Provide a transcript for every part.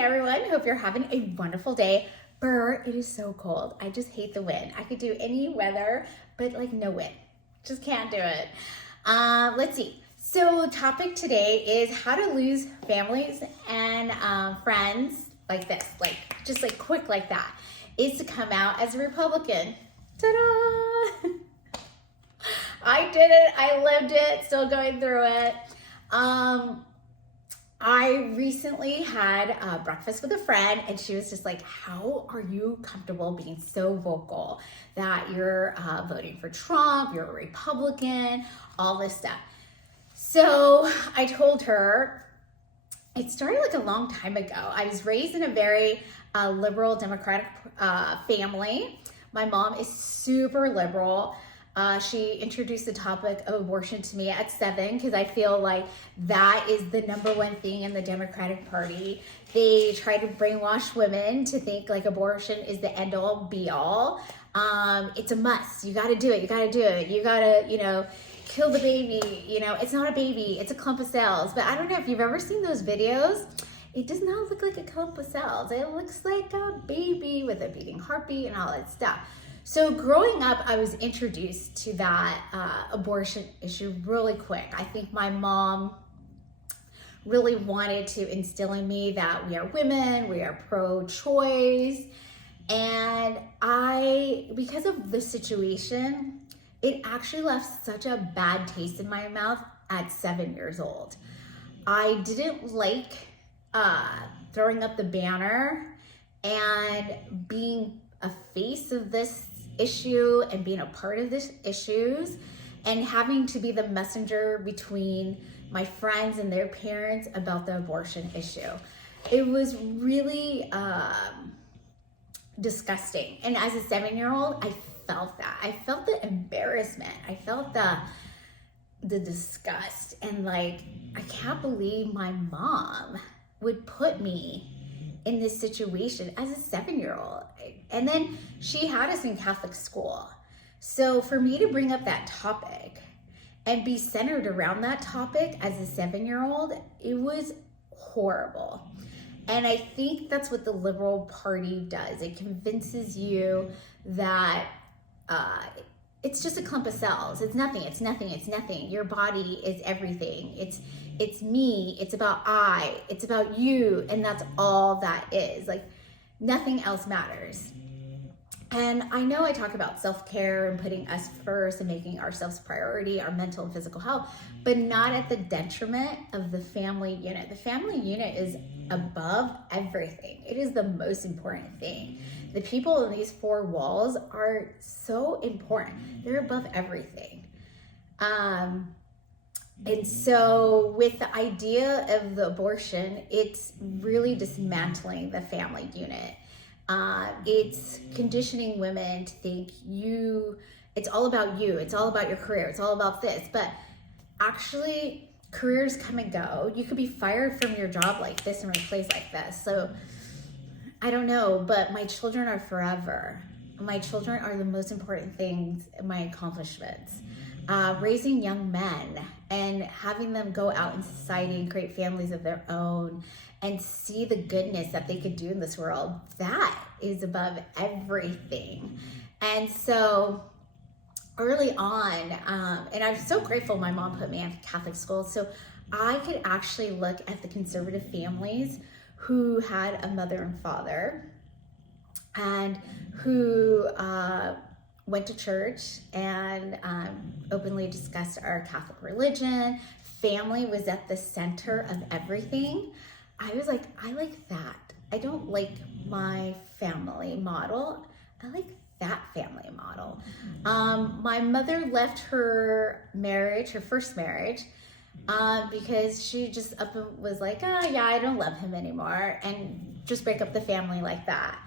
everyone. Hope you're having a wonderful day. Brr, it is so cold. I just hate the wind. I could do any weather, but like no wind. Just can't do it. Let's see. So topic today is how to lose families and friends like this, just quick like that, is to come out as a Republican. Ta-da! I did it. I lived it. Still going through it. I recently had breakfast with a friend, and she was just like, how are you comfortable being so vocal that you're voting for Trump, you're a Republican, all this stuff. So I told her, it started like a long time ago. I was raised in a very liberal Democratic family. My mom is super liberal. She introduced the topic of abortion to me at 7 because I feel like that is the number one thing in the Democratic Party. They try to brainwash women to think like abortion is the end all be all. It's a must. You got to do it. You got to do it. You got to, kill the baby. It's not a baby. It's a clump of cells. But I don't know if you've ever seen those videos. It does not look like a clump of cells. It looks like a baby with a beating heartbeat and all that stuff. So growing up, I was introduced to that abortion issue really quick. I think my mom really wanted to instill in me that we are women, we are pro-choice. And because of the situation, it actually left such a bad taste in my mouth at 7 years old. I didn't like throwing up the banner and being a face of this issue and being a part of this issues and having to be the messenger between my friends and their parents about the abortion issue. It was really disgusting. And as a 7-year-old, I felt that. I felt the embarrassment. I felt the disgust. And I can't believe my mom would put me in this situation as a 7-year-old. And then she had us in Catholic school. So for me to bring up that topic and be centered around that topic as a 7-year-old, it was horrible. And I think that's what the liberal party does. It convinces you that it's just a clump of cells. It's nothing, it's nothing, it's nothing. Your body is everything. It's me, it's about it's about you, and that's all that is. Nothing else matters. And I know I talk about self-care and putting us first and making ourselves priority, our mental and physical health, but not at the detriment of the family unit. The family unit is above everything. It is the most important thing. The people in these four walls are so important. They're above everything. And so with the idea of the abortion, it's really dismantling the family unit. It's conditioning women to think it's all about you. It's all about your career. It's all about this. But actually, careers come and go. You could be fired from your job like this and replaced like this. So I don't know, but my children are forever. My children are the most important things in my accomplishments. Raising young men and having them go out in society and create families of their own and see the goodness that they could do in this world, that is above everything. And so early on, and I'm so grateful my mom put me in Catholic school, so I could actually look at the conservative families who had a mother and father and who went to church and openly discussed our Catholic religion. Family was at the center of everything. I was like, I like that. I don't like my family model. I like that family model. My mother left her marriage, her first marriage, because she just up and was like, yeah, I don't love him anymore, and just break up the family like that.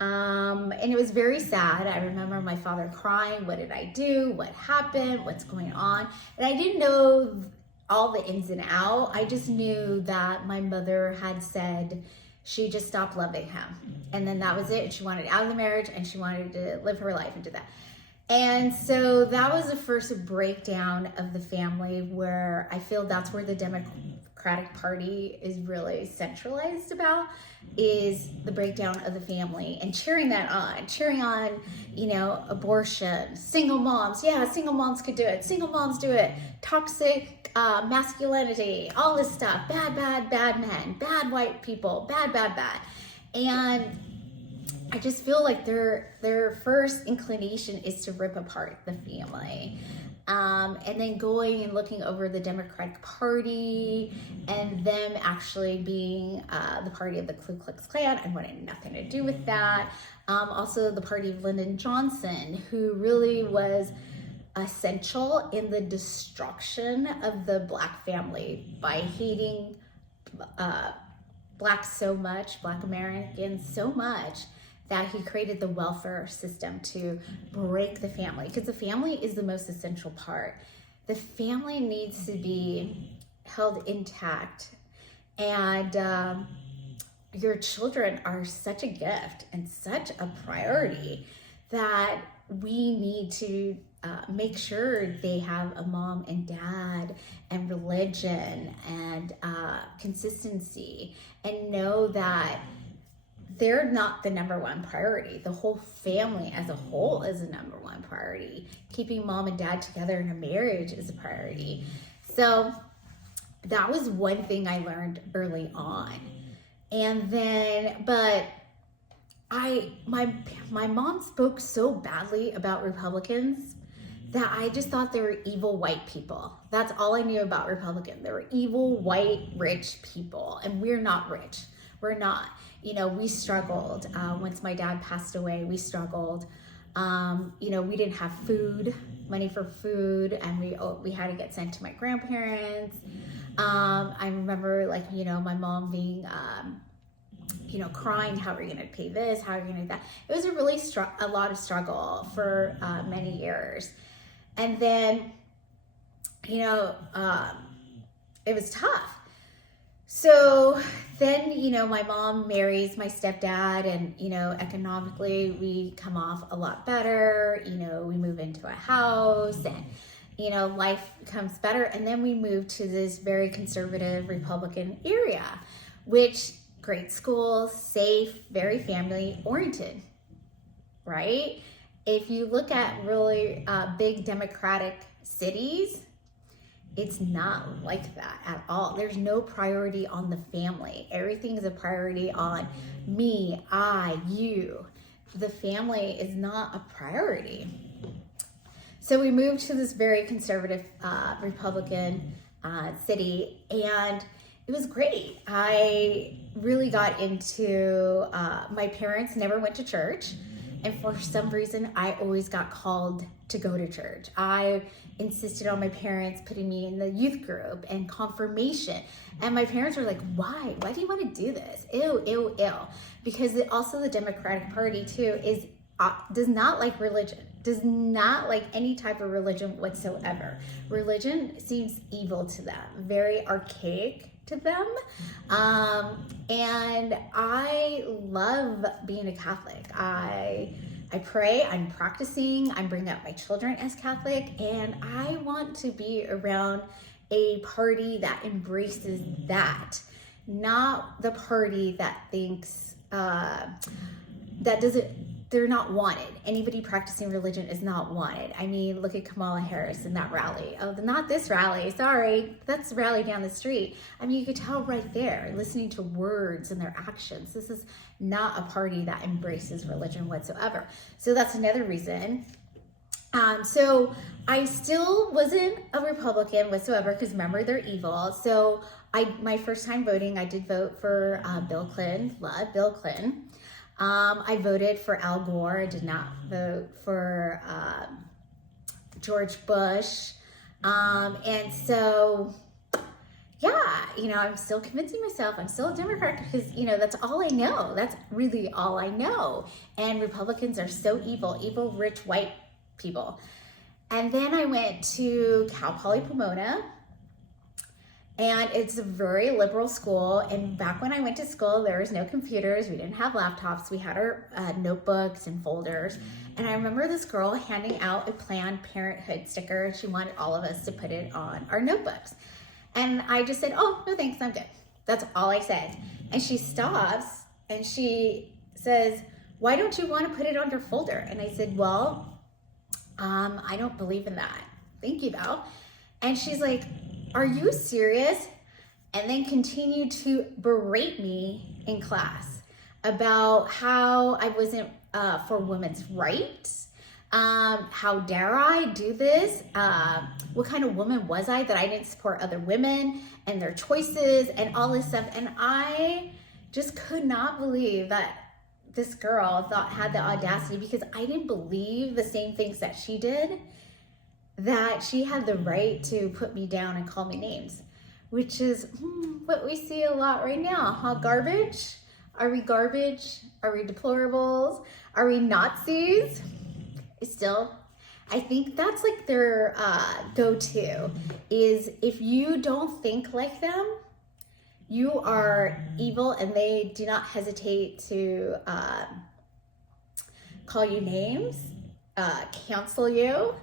And it was very sad. I remember my father crying, what did I do? What happened? What's going on? And I didn't know all the ins and outs. I just knew that my mother had said she just stopped loving him. And then that was it. She wanted out of the marriage and she wanted to live her life and do that. And so that was the first breakdown of the family, where I feel that's where the Democratic Democratic Party is really centralized about is the breakdown of the family and cheering on, abortion, single moms. Yeah, single moms could do it. Single moms do it. Toxic masculinity, all this stuff. Bad men, bad white people, bad. And I just feel like their first inclination is to rip apart the family. And then going and looking over the Democratic Party and them actually being the party of the Ku Klux Klan. I wanted nothing to do with that. Also the party of Lyndon Johnson, who really was essential in the destruction of the Black family by hating Blacks so much, Black Americans so much, that he created the welfare system to break the family, because the family is the most essential part. The family needs to be held intact, and your children are such a gift and such a priority that we need to make sure they have a mom and dad and religion and consistency, and know that they're not the number one priority. The whole family as a whole is the number one priority. Keeping mom and dad together in a marriage is a priority. So that was one thing I learned early on. And then, but my mom spoke so badly about Republicans that I just thought they were evil white people. That's all I knew about Republicans. They were evil, white, rich people. And we're not rich. We're not. We struggled. Once my dad passed away, we struggled. We didn't have money for food, and we had to get sent to my grandparents. I remember my mom being, crying, how are you going to pay this? How are you going to do that? It was a lot of struggle for many years. And then, it was tough. So then, my mom marries my stepdad, and, economically we come off a lot better. We move into a house, and, life becomes better. And then we move to this very conservative Republican area, which great schools, safe, very family oriented, right? If you look at really big Democratic cities, it's not like that at all. There's no priority on the family. Everything is a priority on me, I, you. The family is not a priority. So we moved to this very conservative Republican city, and it was great. I really got into, my parents never went to church, and for some reason, I always got called to go to church. I insisted on my parents putting me in the youth group and confirmation. And my parents were like, why? Why do you want to do this? Ew. Because also the Democratic Party too does not like religion, does not like any type of religion whatsoever. Religion seems evil to them, very archaic to them. And I love being a Catholic. I pray, I'm practicing, I'm bringing up my children as Catholic, and I want to be around a party that embraces that, not the party that thinks, they're not wanted. Anybody practicing religion is not wanted. I mean, look at Kamala Harris in that rally. Oh, not this rally, sorry, that's the rally down the street. I mean, you could tell right there, listening to words and their actions. This is not a party that embraces religion whatsoever. So that's another reason. So I still wasn't a Republican whatsoever, because remember, they're evil. So my first time voting, I did vote for Bill Clinton, love Bill Clinton. I voted for Al Gore. I did not vote for George Bush. And so, yeah, I'm still convincing myself I'm still a Democrat, because, that's all I know. That's really all I know. And Republicans are so evil, rich, white people. And then I went to Cal Poly Pomona, and it's a very liberal school. And back when I went to school, there was no computers. We didn't have laptops. We had our notebooks and folders. And I remember this girl handing out a Planned Parenthood sticker, and she wanted all of us to put it on our notebooks. And I just said, oh, no thanks, I'm good. That's all I said. And she stops and she says, why don't you want to put it on your folder? And I said, well, I don't believe in that. Thank you though. And she's like, are you serious? And then continued to berate me in class about how I wasn't for women's rights. How dare I do this? What kind of woman was I that I didn't support other women and their choices and all this stuff? And I just could not believe that this girl had the audacity, because I didn't believe the same things that she did, that she had the right to put me down and call me names, which is what we see a lot right now. Huh? Garbage? Are we garbage? Are we deplorables? Are we Nazis? Still, I think that's like their go-to, is if you don't think like them, you are evil, and they do not hesitate to call you names, cancel you,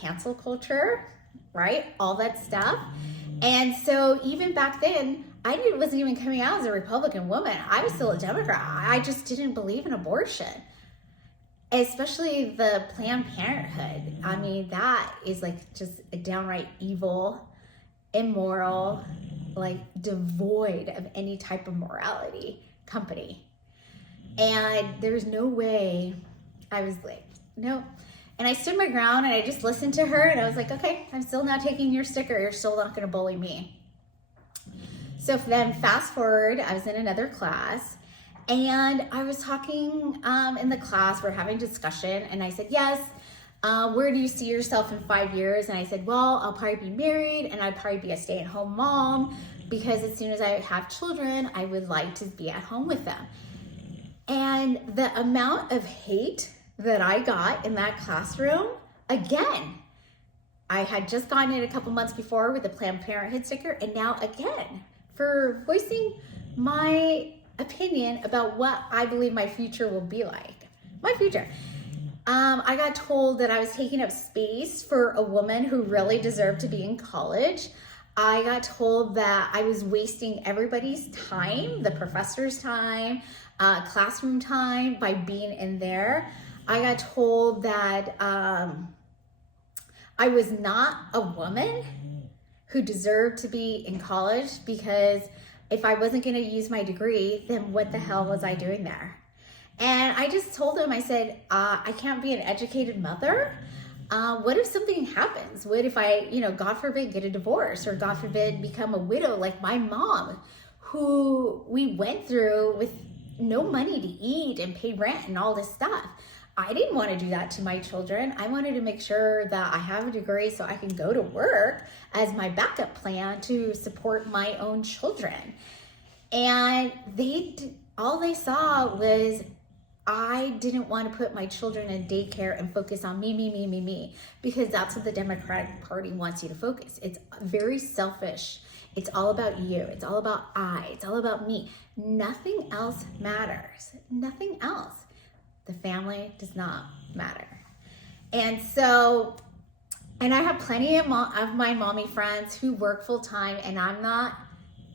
cancel culture, right? All that stuff. And so even back then, I wasn't even coming out as a Republican woman. I was still a Democrat. I just didn't believe in abortion, especially the Planned Parenthood. I mean, that is like just a downright evil, immoral, like devoid of any type of morality company. And there's no way. I was like, no. And I stood my ground and I just listened to her, and I was like, okay, I'm still not taking your sticker. You're still not going to bully me. So then fast forward, I was in another class, and I was talking in the class, we're having discussion, and I said, yes, where do you see yourself in 5 years? And I said, well, I'll probably be married, and I'd probably be a stay-at-home mom, because as soon as I have children, I would like to be at home with them. And the amount of hate that I got in that classroom, again, I had just gotten it a couple months before with the Planned Parenthood sticker, and now again, for voicing my opinion about what I believe my future will be like. My future. I got told that I was taking up space for a woman who really deserved to be in college. I got told that I was wasting everybody's time, the professor's time, classroom time, by being in there. I got told that I was not a woman who deserved to be in college, because if I wasn't going to use my degree, then what the hell was I doing there? And I just told him, I said, I can't be an educated mother. What if something happens? What if I, God forbid, get a divorce, or God forbid, become a widow like my mom, who we went through with no money to eat and pay rent and all this stuff. I didn't want to do that to my children. I wanted to make sure that I have a degree so I can go to work as my backup plan to support my own children. And all they saw was I didn't want to put my children in daycare and focus on me, because that's what the Democratic Party wants you to focus. It's very selfish. It's all about you. It's all about it's all about me. Nothing else matters. Nothing else. The family does not matter. And so, and I have plenty of my mommy friends who work full time, and I'm not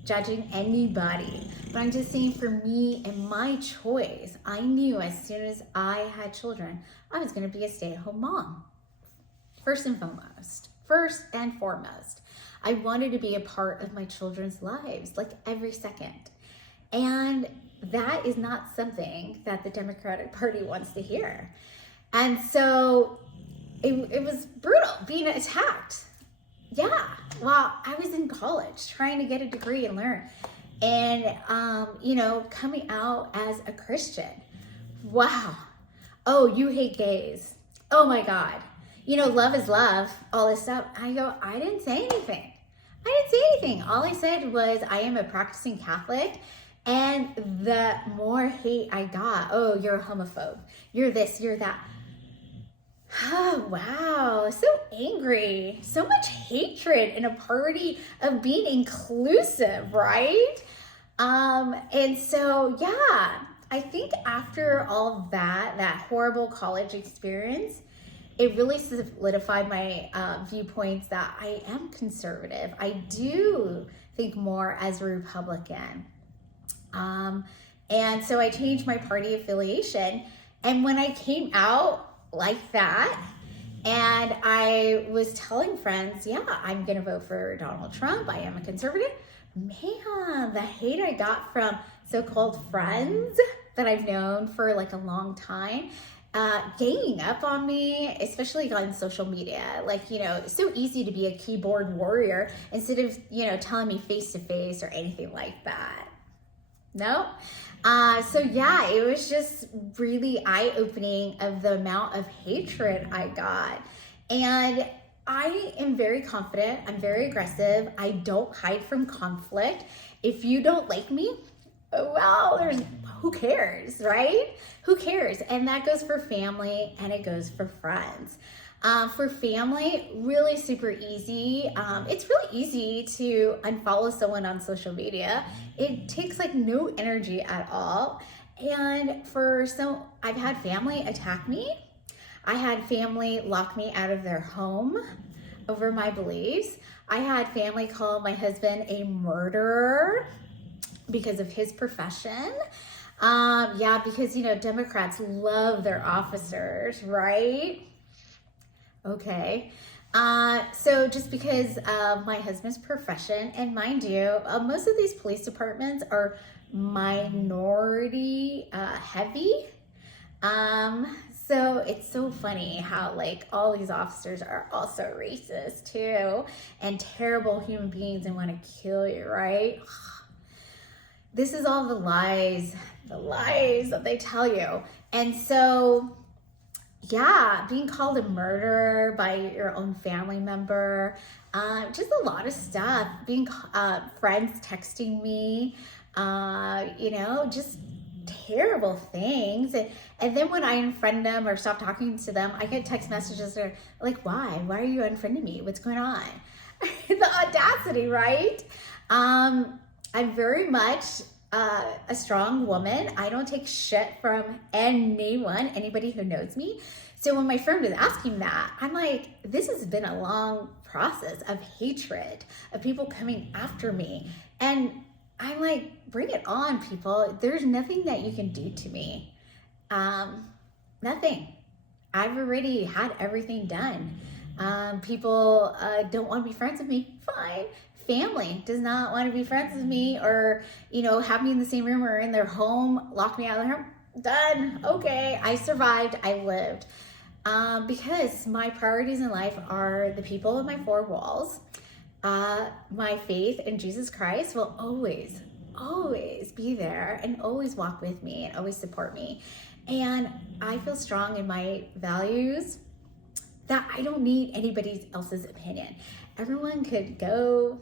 judging anybody, but I'm just saying, for me and my choice, I knew as soon as I had children, I was going to be a stay-at-home mom. First and foremost, I wanted to be a part of my children's lives, like every second. And that is not something that the Democratic Party wants to hear. And so it was brutal being attacked. Yeah, well, I was in college trying to get a degree and learn. And, coming out as a Christian. Wow. Oh, you hate gays. Oh my God. Love is love, all this stuff. I didn't say anything. All I said was, I am a practicing Catholic. And the more hate I got, oh, you're a homophobe. You're this, you're that. Oh, wow. So angry. So much hatred in a party of being inclusive, right? And so, yeah, I think after all that horrible college experience, it really solidified my viewpoints that I am conservative. I do think more as a Republican. And so I changed my party affiliation. And when I came out like that, and I was telling friends, yeah, I'm going to vote for Donald Trump, I am a conservative, man, the hate I got from so-called friends that I've known for like a long time, ganging up on me, especially on social media. Like, you know, it's so easy to be a keyboard warrior instead of, you know, telling me face to face or anything like that. No. So yeah, it was just really eye-opening of the amount of hatred I got. And I am very confident. I'm very aggressive. I don't hide from conflict. If you don't like me, well, who cares, right? Who cares? And that goes for family and it goes for friends. For family, really super easy. It's really easy to unfollow someone on social media. It takes like no energy at all. And I've had family attack me. I had family lock me out of their home over my beliefs. I had family call my husband a murderer because of his profession. Yeah, because, you know, Democrats love their officers, right? Okay. So just because of my husband's profession, and mind you, most of these police departments are minority heavy. So it's so funny how like all these officers are also racist too, and terrible human beings and want to kill you, right? This is all the lies that they tell you. And so, yeah, being called a murderer by your own family member, just a lot of stuff. Being friends texting me, you know, just terrible things. And then when I unfriend them or stop talking to them, I get text messages that are like, why are you unfriending me? What's going on? The audacity, right? I'm very much a strong woman. I don't take shit from anyone, anybody who knows me. So when my friend was asking that, I'm like, this has been a long process of hatred, of people coming after me. And I'm like, bring it on, people. There's nothing that you can do to me. Nothing. I've already had everything done. People don't want to be friends with me. Fine. Family does not want to be friends with me, or, you know, have me in the same room or in their home, lock me out of their home. Done. Okay. I survived. I lived. Because my priorities in life are the people in my four walls. My faith in Jesus Christ will always be there and always walk with me and always support me. And I feel strong in my values that I don't need anybody else's opinion. Everyone could go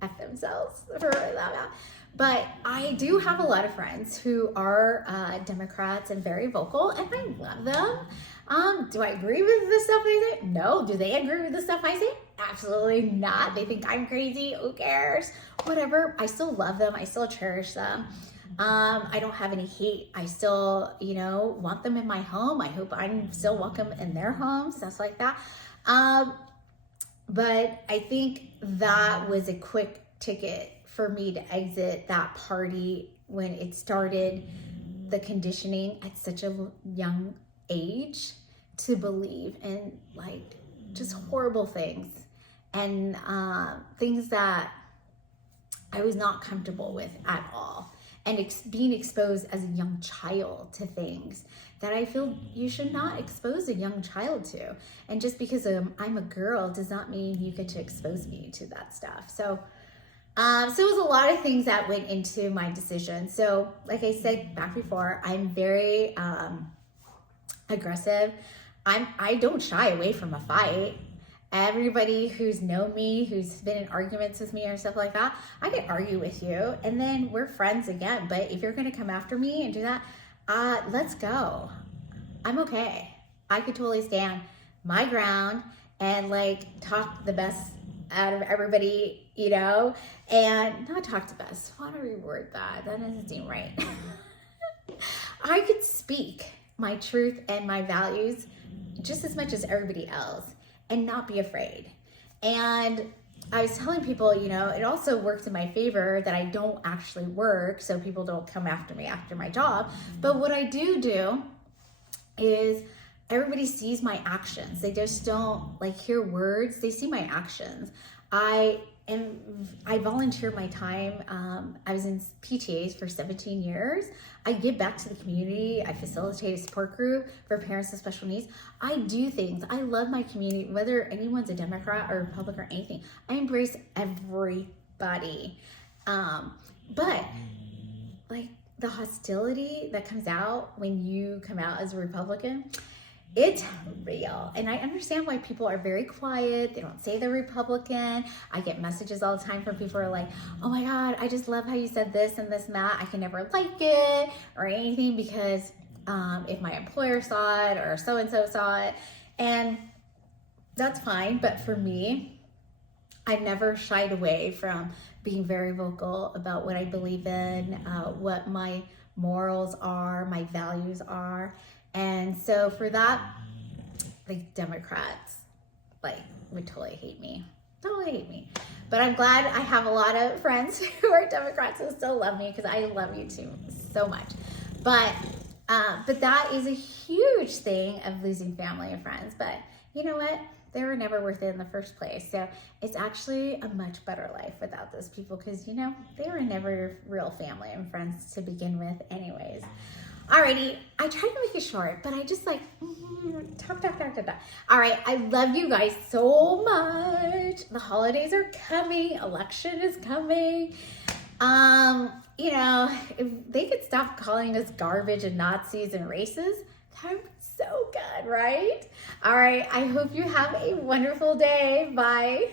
F themselves for that. But I do have a lot of friends who are Democrats and very vocal, and I love them. Do I agree with the stuff they say? No. Do they agree with the stuff I say? Absolutely not. They think I'm crazy. Who cares? Whatever. I still love them. I still cherish them. I don't have any hate. I still, you know, want them in my home. I hope I'm still welcome in their homes, stuff like that. But I think that was a quick ticket for me to exit that party when it started, the conditioning at such a young age to believe in like just horrible things and things that I was not comfortable with at all. And being exposed as a young child to things that I feel you should not expose a young child to. And just because I'm a girl does not mean you get to expose me to that stuff. So it was a lot of things that went into my decision. So like I said back before, I'm very aggressive. I don't shy away from a fight. Everybody who's known me, who's been in arguments with me or stuff like that, I can argue with you and then we're friends again. But if you're gonna come after me and do that, let's go. I'm okay. I could totally stand my ground and like talk the best out of everybody, you know, and not talk the best. How do I reword that? That doesn't seem right. I could speak my truth and my values just as much as everybody else and not be afraid. And I was telling people, you know, it also works in my favor that I don't actually work, so people don't come after me after my job. But what I do is everybody sees my actions. They just don't like hear words, they see my actions. I volunteer my time. I was in PTAs for 17 years. I give back to the community. I facilitate a support group for parents with special needs. I do things. I love my community, whether anyone's a Democrat or Republican or anything. I embrace everybody. But like the hostility that comes out when you come out as a Republican, it's real. And I understand why people are very quiet. They don't say they're Republican. I get messages all the time from people who are like, oh my God, I just love how you said this and this and that. I can never like it or anything because if my employer saw it or so-and-so saw it. And that's fine. But for me, I never shied away from being very vocal about what I believe in, what my morals are, my values are. And so for that, like Democrats, like would totally hate me. But I'm glad I have a lot of friends who are Democrats who still love me because I love you too so much. But that is a huge thing of losing family and friends. But you know what? They were never worth it in the first place. So it's actually a much better life without those people because, you know, they were never real family and friends to begin with anyways. Alrighty, I tried to make it short, but I just like, talk. All right, I love you guys so much. The holidays are coming, election is coming. You know, if they could stop calling us garbage and Nazis and racists, that would be so good, right? All right, I hope you have a wonderful day. Bye.